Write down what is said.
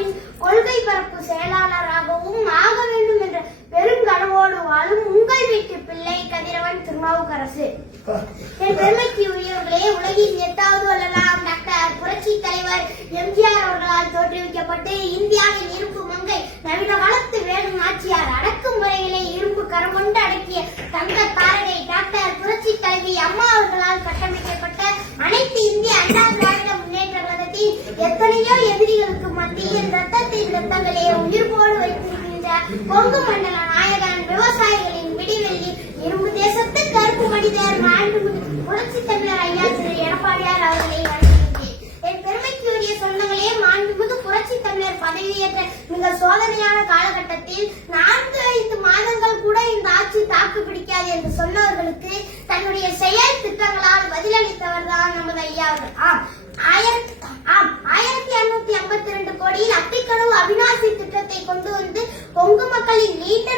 திமுகவின் கொள்கை பரப்பு செயலாளராகவும் ஆக வேண்டும் என்ற பெருங்கனவோடு வாழும் உங்கள் வீட்டு பிள்ளை கதிரவன் திருநாவுக்கரசு. என் பெருமைக்கு உரியவர்களே, உலகின் 8வது வள்ளலார் டாக்டர் புரட்சி தலைவர் எம்ஜிஆர் அவர்களால் தோற்றுவிக்கப்பட்டு இந்தியாவின் இரும்பு மங்கை நவீன காலத்து வேலு நாச்சியார் அடக்குமுறைகளை இரும்பு கரம் கொண்டு அடக்கிய தங்க தாரகை டாக்டர் புரட்சி தலைவி அம்மா அவர்களால் கட்டமைக்கப்பட்ட அனைத்து இந்திய அண்ணா திராவிட முன்னேற்ற கழகத்தின் எத்தனையோ எதிரிகளுக்கு மத்தியில் ரத்தத்தின் ரத்தங்களே உயிர்ப்போடு வைத்திருக்கின்ற கொங்கு மண்டல நாயகன் விவசாயிகளின் விடிவெள்ளி இரும்பு தேசத்து கருப்பு மனிதர் மாண்புமிகு புரட்சி தலைவர் ஐயா திரு எடப்பாடியார் அவர்களை வணங்குகிறேன். என் பெருமைக்குரிய சொந்தங்களே, மாண்புமிகு புரட்சி தலைவர் பதவியேற்ற மிக சோதனையான காலகட்டத்தில் 4-5 மாதங்கள் கூட இந்த ஆட்சி தாக்கு பிடிக்காது என்று சொன்னவர்களுக்கு தன்னுடைய செயல் திட்டங்களால் பதிலளித்தவர் தான் நமது ஐயா அவர்கள். 1552 கோடியில் அத்திக்கடவு அவிநாசி திட்டத்தை கொண்டு வந்து கொங்கு மக்களின் நீண்ட